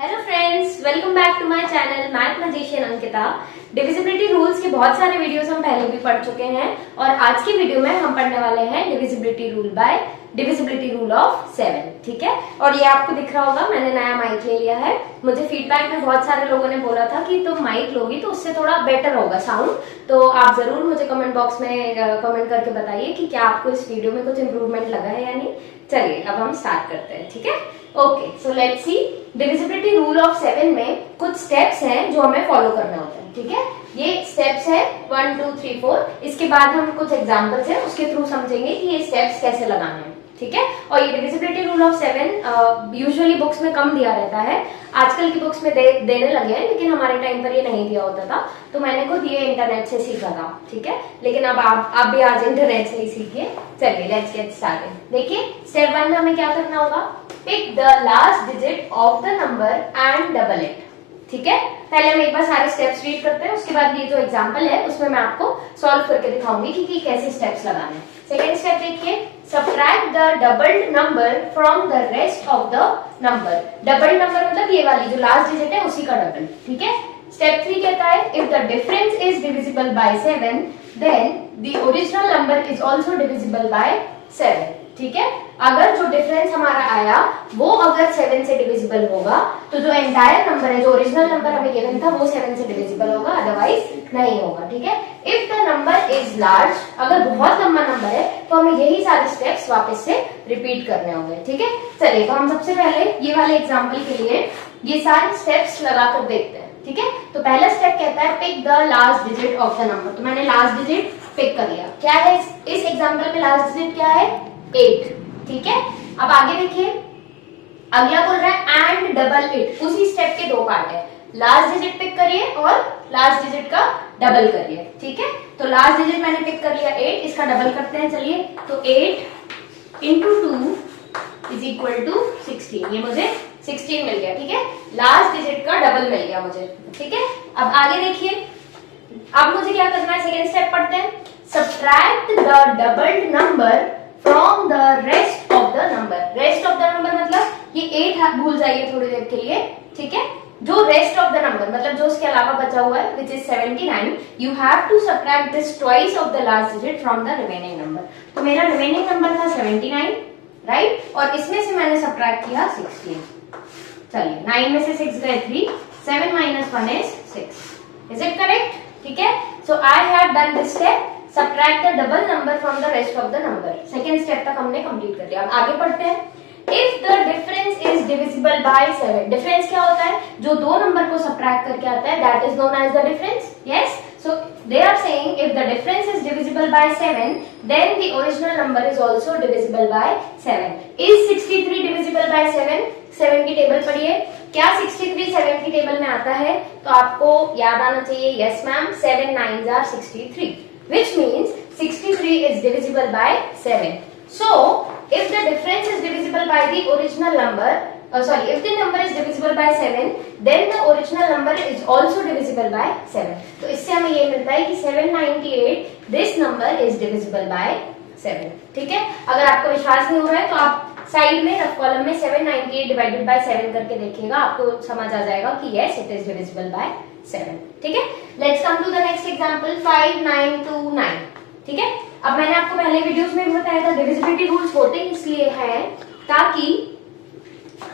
Hello friends, welcome back to my channel math magician Ankita. Divisibility rules के बहुत सारे videos हम पहले भी पढ़ चुके हैं और आज की वीडियो में हम पढ़ने वाले हैं डिविजिबिलिटी रूल ऑफ 7। ठीक है, और ये आपको दिख रहा होगा, मैंने नया माइक ले लिया है। मुझे फीडबैक में बहुत सारे लोगों ने बोला था कि तुम माइक लोगी तो उससे थोड़ा बेटर होगा साउंड, तो आप जरूर मुझे कमेंट बॉक्स में कमेंट करके बताइए कि क्या आपको इस वीडियो में कुछ इंप्रूवमेंट लगा है या नहीं। चलिए अब हम स्टार्ट करते हैं। ठीक है, okay, so let's see. Divisibility rule of 7 में कुछ स्टेप्स हैं जो हमें फॉलो करने होते हैं। ठीक है, ये स्टेप्स है 1 2 3 4। इसके बाद हम कुछ एग्जांपल्स हैं उसके थ्रू समझेंगे कि ये स्टेप्स कैसे लगाने हैं। ठीक है, और ये divisibility rule of 7 usually books में कम दिया रहता है, आजकल की बुक्स में देने लगे हैं, लेकिन हमारे टाइम पर ये नहीं दिया होता था, तो मैंने खुद ये इंटरनेट से सीखा था। ठीक है, लेकिन अब आप भी आज इंटरनेट से ही सीखिए। चलिए लेट्स गेट स्टार्टेड। देखिए स्टेप 1 में हमें क्या करना होगा, pick the last digit of the number and double it. ठीक है, पहले हम एक बार सारे स्टेप्स रीड करते हैं, उसके बाद ये जो एग्जांपल है उसमें मैं आपको सॉल्व करके दिखाऊंगी कि कैसे स्टेप्स लगाने हैं। सेकेंड स्टेप देखिए, subtract the doubled number from the rest of the number. Doubled number मतलब ये वाली जो लास्ट डिजिट है उसी का डबल। ठीक है, स्टेप 3 कहता है if the difference is divisible by 7 then the original number is also divisible by 7। ठीक है, अगर जो डिफरेंस हमारा आया वो अगर 7 से डिविजिबल होगा तो जो एंटायर नंबर है, जो ओरिजिनल नंबर हमें गिवन था, वो 7 से डिविजिबल होगा, अदरवाइज नहीं होगा। ठीक है, if the number is large, अगर बहुत लंबा नंबर है तो हमें यही सारे स्टेप्स वापस से रिपीट करने होंगे। ठीक है, चलिए तो हम सबसे पहले ये वाले एग्जाम्पल के लिए ये सारे स्टेप्स लगाकर देखते हैं। ठीक है, तो पहला स्टेप कहता है pick the last digit of the number. तो मैंने लास्ट डिजिट पिक कर लिया। क्या है इस एग्जाम्पल में लास्ट डिजिट क्या है? 8। ठीक है, अब आगे देखिए, अगला बोल रहा है एंड डबल इट। उसी स्टेप के दो पार्ट है, लास्ट डिजिट पिक करिए और लास्ट डिजिट का डबल करिए। ठीक है, तो लास्ट डिजिट मैंने पिक कर लिया 8, इसका डबल करते हैं। चलिए, तो 8 इंटू 2 इज इक्वल टू 16। ये मुझे 16 मिल गया। ठीक है, लास्ट डिजिट का डबल मिल गया मुझे। ठीक है, अब आगे देखिए, अब मुझे क्या करना है, सेकेंड स्टेप पढ़ते हैं। Subtract the doubled number from the rest of the number. Rest of the number मतलब ये 8 भूल जाइए थोड़ी देर के लिए। ठीक है, जो रेस्ट ऑफ द नंबर मतलब जो उसके अलावा बचा हुआ है which is 79, you have to subtract this twice of the last digit from the remaining number. तो मेरा रिमेनिंग नंबर था 79, राइट, और इसमें से मैंने सब्ट्रैक्ट किया 16। चलिए, 9 में से 6 गए 3, 7 minus 1 is 6। Is it correct? ठीक है, so I have done this step, subtract the double number from the rest of the number। Second step तक हमने कंप्लीट कर लिया। अब आगे पढ़ते हैं। If the difference is divisible by 7, difference क्या होता है? जो दो नंबर को सब्ट्रैक्ट करके आता है, that is known as the difference। Yes, so they are saying if the difference is divisible by 7, then the original number is also divisible by 7। Is 63 divisible by 7? 7 की टेबल पढ़िए, क्या 63 7 की table में आता है? तो आपको याद आना चाहिए, yes ma'am, 7 9s are 63, which means 63 is divisible by 7। So if the difference is divisible by the original number, if the number is divisible by 7, then the original number is also divisible by 7। तो इससे हमें ये मिलता है कि 798, this number is divisible by 7। ठीक है, अगर आपको विश्वास नहीं हो रहा है तो आप साइड में रफ कॉलम में 798 डिवाइडेड बाय 7 करके देखिएगा, आपको समझ आ जाएगा कि yes it is divisible by 7। ठीक है, let's come to the next example 5 9 2 9। ठीक है, अब मैंने आपको पहले वीडियोस में भी बताया था डिविजिबिलिटी रूल्स होते इसलिए हैं ताकि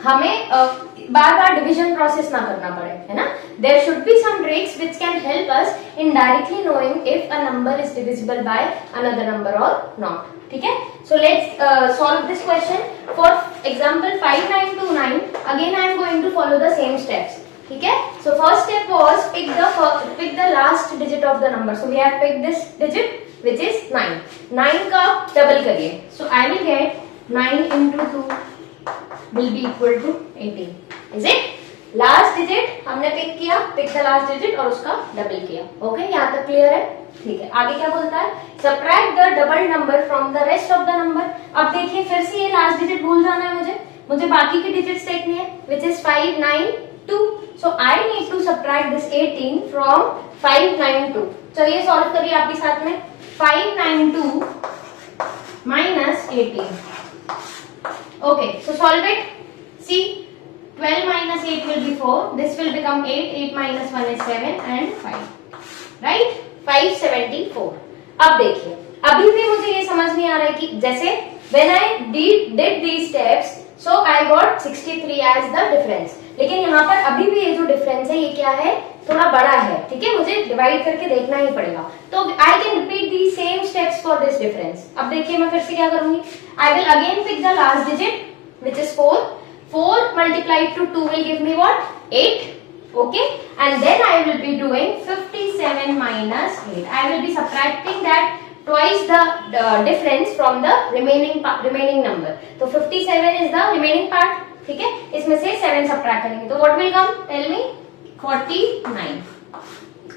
हमें बार बार डिवीजन प्रोसेस ना करना पड़े, है ना। There should be some tricks which can help us in directly knowing if a number is divisible by another number और नॉट। ठीक है, so let's solve this question for example 5 9 2 9। Again I am going to follow the same steps. ठीक है, so first step was pick the last digit of the number. So we have pick this digit which is 9। 9 का double करिए, so I will get 9 into 2 will be equal to 18। is it? Last digit हमने pick किया, pick the last digit और उसका double किया। Okay, यहाँ तक clear है? ठीक है, आगे क्या बोलता है, subtract the double number from the rest of the number. अब देखिए फिर से ये लास्ट डिजिट भूल जाना है मुझे बाकी की डिजिट्स देखनी है, which is 5 9 2। so I need to subtract this 18 from 5 9 2। चलिए सॉल्व करिए आप भी साथ में। 5 9 2 minus 18। okay, so solve it। see 12 minus 8 will be 4. This will become 8. 8 minus 1 is 7 and 5. Right? 574. अब देखिए, अभी भी मुझे ये समझ नहीं आ रहा है कि जैसे when I did these steps, so I got 63 as the difference. लेकिन यहाँ पर अभी भी ये जो डिफरेंस है ये क्या है, थोड़ा बड़ा है, ठीक है, मुझे डिवाइड करके देखना ही पड़ेगा. तो I can repeat the same steps for this difference. अब देखिए मैं फिर से क्या करूंगी, I will again pick the last digit which is 4. 4 multiplied to 2 will give me what? 8. Okay, and then I will be doing 57 minus 8. I will be subtracting that twice the difference from the remaining number. तो 57 is the remaining part. ठीक है, इसमें से 7 subtract करेंगे तो what will come? Tell me. 49.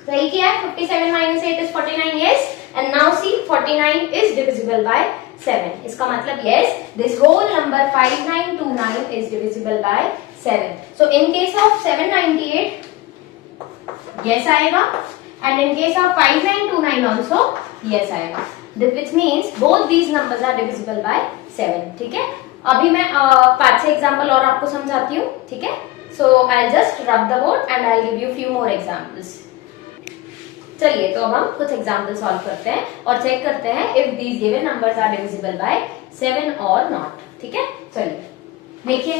सही किया है. 57 minus 8 is 49. Yes. And now see 49 is divisible by 7. इसका मतलब yes, this whole number 5929 is divisible by 7. So in case of 798, yes आएगा, and in case of 5929 also yes आएगा. Which means both these numbers are divisible by 7. ठीक है, अभी मैं 5-6 example और आपको समझाती हूँ. ठीक है, so I'll just rub the board and I'll give you few more examples. चलिए, तो अब हम कुछ एग्जाम्पल सॉल्व करते हैं और चेक करते हैं if these given numbers are divisible by 7 or not. ठीक है, चलिए देखिए,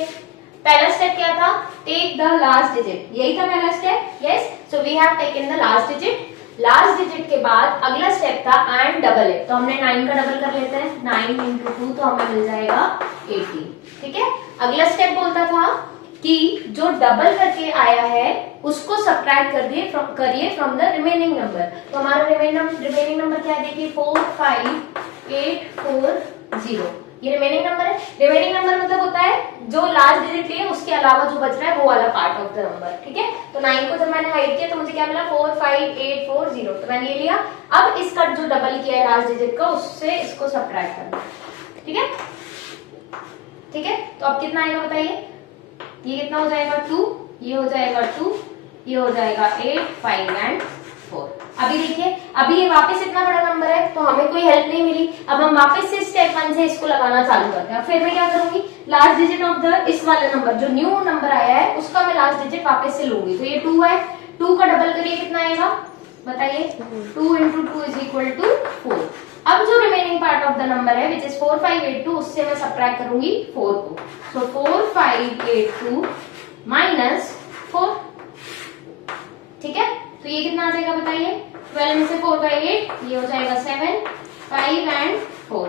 पहला स्टेप क्या था? Take the last digit. यही था पहला step. Yes, so we have taken the last digit. Last digit के बाद अगला स्टेप था एंड डबल इट. तो हमने 9 का डबल कर लेते हैं. 9 into 2 तो हमें मिल जाएगा 18. ठीक है, अगला स्टेप बोलता था कि जो डबल करके आया है उसको सब्ट्रैक्ट करिए फ्रॉम द रिमेनिंग नंबर. तो हमारा रिमेनिंग नंबर क्या है? देखिए 4 5 8 4 0. ये रिमेनिंग नंबर है. रिमेनिंग नंबर मतलब होता है जो लास्ट डिजिट लिए उसके अलावा जो बच रहा है वो वाला पार्ट ऑफ द नंबर. ठीक है, तो 9 को जब मैंने हाइड किया तो मुझे क्या मिला? 4 5 8 4 0. तो मैंने ये लिया. अब इसका जो डबल किया है लास्ट डिजिट का उससे इसको सब्ट्रैक्ट करना. ठीक है, ठीक है, तो अब कितना आएगा बताइए? ये कितना हो जाएगा? 2. ये हो जाएगा 2. ये हो जाएगा 8 5 एंड 4. अभी देखिए, अभी ये वापस इतना बड़ा नंबर है तो हमें कोई हेल्प नहीं मिली. अब हम वापस से स्टेप 1 से इसको लगाना चालू करते हैं. फिर मैं क्या करूंगी? लास्ट डिजिट ऑफ द इस वाले नंबर जो न्यू नंबर आया है उसका मैं लास्ट डिजिट वापस से लूंगी. तो ये 2 है. 2 का डबल करिए कितना आएगा बताइए? 2 into 2 is equal to 4. अब जो remaining part of the number है विच इज 4 5 8 2 उससे मैं सब्ट्रैक्ट करूंगी 4 को. सो 4 5 8 2 माइनस 4. ठीक है, तो ये कितना आ जाएगा बताइए? 12 में से 4 का 8, ये हो जाएगा 7 5 एंड 4.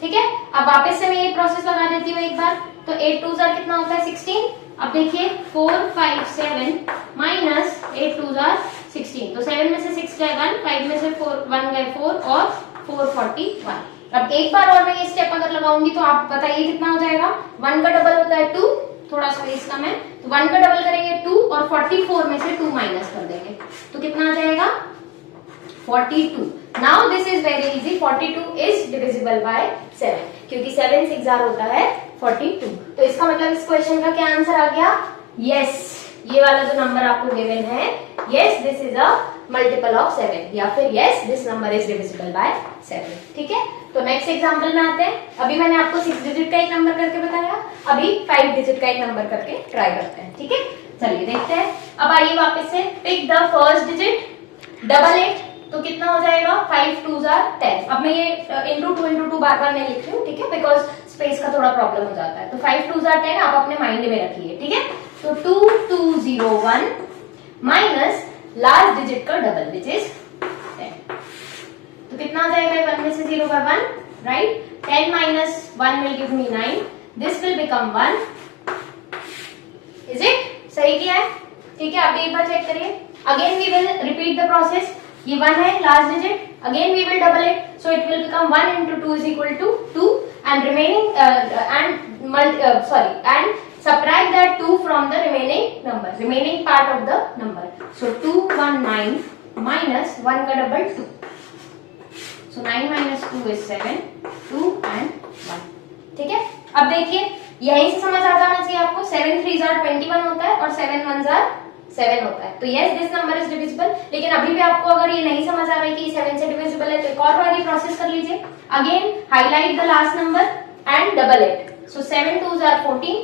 ठीक है, अब वापस से मैं ये प्रोसेस लगा देती हूँ एक बार. तो 8 2 कितना होता है? 16. अब देखिए 4 5 7 माइनस 8 2 16. तो 7 में से 6 गए 1, 5 में से 1 गए 4 और 4 41. अब एक बार और मैं ये स्टेप अगर लगाऊंगी तो आप बताइए कितना हो जाएगा? 1 का डबल होता है 2, थोड़ा स्पेस कम है तो 1 का डबल करेंगे 2 और 44 में से 2 माइनस कर देंगे तो कितना आ जाएगा? 42. Now this is very easy. 42 is divisible by 7 क्योंकि 7 6 होता है 42. तो इसका मतलब इस क्वेश्चन का क्या आंसर आ गया? यस, ये वाला जो नंबर आपको गिवन है, yes this is a multiple of 7 या फिर yes this number is divisible by 7. ठीक है, तो नेक्स्ट एग्जांपल में आते हैं. अभी मैंने आपको 6 डिजिट का एक नंबर करके बताया, अभी 5 डिजिट का एक नंबर करके ट्राई करते हैं. ठीक है, चलिए देखते हैं. अब आइए वापस से pick the first digit. Double 8 तो कितना हो जाएगा? 5 2 10. अब मैं ये into 2 बार बार नहीं लिख रही हूँ. ठीक है, बिकॉज स्पेस का थोड़ा प्रॉब्लम हो जाता है. तो 5 2 10 आप अपने माइंड में रखिए. ठीक है, तो 2 2 0 1 माइनस लास्ट डिजिट का डबल विच इज 10. तो कितना आ जाएगा? 1 में से 0 का 1, right? 10 minus 1 will give me 9. This will become 1. Is it? सही किया है. ठीक है, अब एक बार चेक करिए. Again we will repeat the process. ये 1 है last digit. Again we will double it. So it will become 1 into 2 is equal to 2 and remaining and subtract that 2 from the remaining part of the number. So 219 minus 1 का double 2. So 9 minus 2 is 7, 2 and 1. ठीक है, अब देखिए यहीं से समझ आ जाना चाहिए आपको. 7 3 21 होता है और 7 1 7 होता है. तो yes this number is divisible. लेकिन अभी भी आपको अगर ये नहीं समझ आ रहा है कि 7 से डिविजिबल है तो एक और बार ये प्रोसेस कर लीजिए. Again highlight the last number and double it. So 7 2 14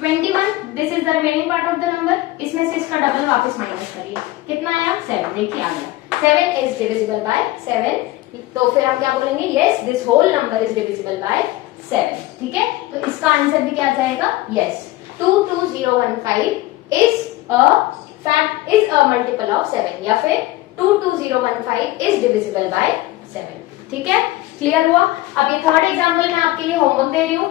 21, this is the remaining part of the number, इसमें से इसका डबल वापस माइनस करिए, कितना आया 7, देखिए आ गया 7 इज डिविजिबल बाय 7, तो फिर हम क्या बोलेंगे, yes this whole number is divisible by 7, ठीक है। तो इसका आंसर भी क्या जाएगा, yes 22015 is a multiple of 7, या फिर 22015 is divisible by 7, ठीक है, क्लियर हुआ। अब ये थर्ड एग्जांपल मैं आपके लिए होमवर्क दे रही हूँ,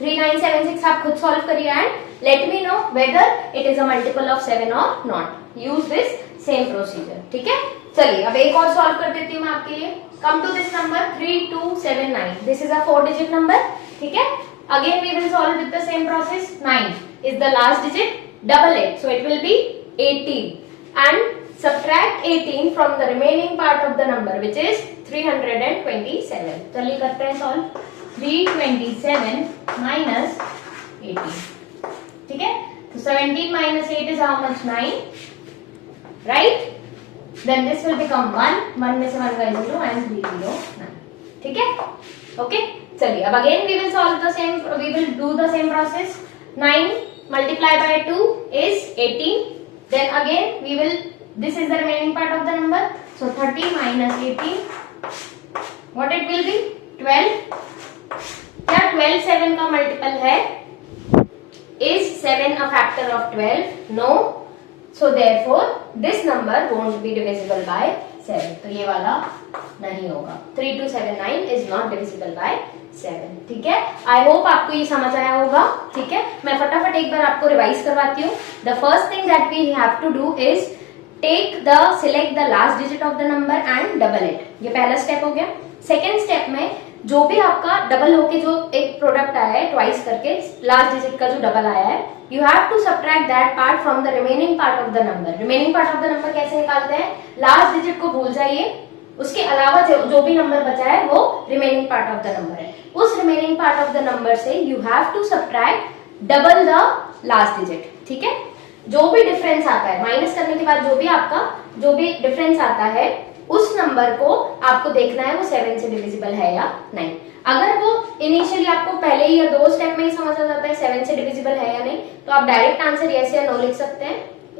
3976 आप खुद सॉल्व करिए and let me know whether it is a multiple of 7 और not, use this same procedure, ठीक है। चलिए अब एक और सॉल्व कर देती हूँ मैं आपके लिए। Come to this number 3279, this is a 4 digit number, ठीक है। Again we will solve with the same process, 9 is the last digit, double it, so it will be 18 and subtract 18 from the remaining part of the number which is 327. चलिए करते हैं solve, 327 minus 18, ठीक है। तो 17 minus 8 is how much, 9, right? Then this will become 1, 1 में से 1 गए 0 and 3 0 9, ठीक है, okay। चलिए अब again we will solve the same, we will do the same process, 9 multiply by 2 is 18, then again we will, this is the remaining part of the number, so 30 minus 18, what it will be, 12, क्या 12 7 का multiple है, is 7 a factor of 12, no, so therefore this number won't be divisible by 7, तो ये वाला नहीं होगा, 3279 is not divisible by 7, ठीक है। आई होप आपको ये समझ आया होगा, ठीक है। मैं फटाफट एक बार आपको रिवाइज करवाती हूँ। The first thing that we have to do is select the last digit of the number and double it, ये पहला स्टेप हो गया। सेकेंड स्टेप में जो भी आपका डबल होके जो एक प्रोडक्ट आया है ट्वाइस करके, लास्ट डिजिट का जो डबल आया है, you have to subtract that part from the remaining part of the number. Remaining part of the number कैसे निकालते हैं, लास्ट डिजिट को भूल जाइए, उसके अलावा जो भी नंबर बचा है वो remaining part of the number है, उस remaining part of the number से you have to subtract double the last digit, ठीक है। जो भी डिफरेंस आता है माइनस करने के बाद, जो भी डिफरेंस आता है उस नंबर को आपको देखना है वो 7 से डिविजिबल है या नहीं। अगर वो इनिशियली आपको पहले ही या 2 स्टेप में ही समझ आ जाता है 7 से डिविजिबल है या नहीं, तो आप डायरेक्ट आंसर यस या नो लिख सकते हैं।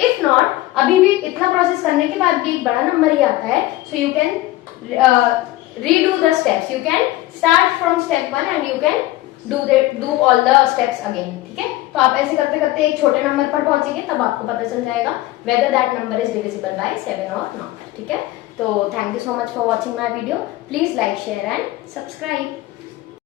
इफ नॉट, अभी भी इतना प्रोसेस करने के बाद भी एक बड़ा नंबर ही आता है, so you can redo the steps, you can start from step 1 and you can do all the steps again, ठीक है। तो आप ऐसे करते करते एक छोटे नंबर पर पहुंचेंगे, तब आपको पता चल जाएगा whether that number is divisible by 7 or not, ठीक है। तो thank you so much for watching my video, please like share and subscribe.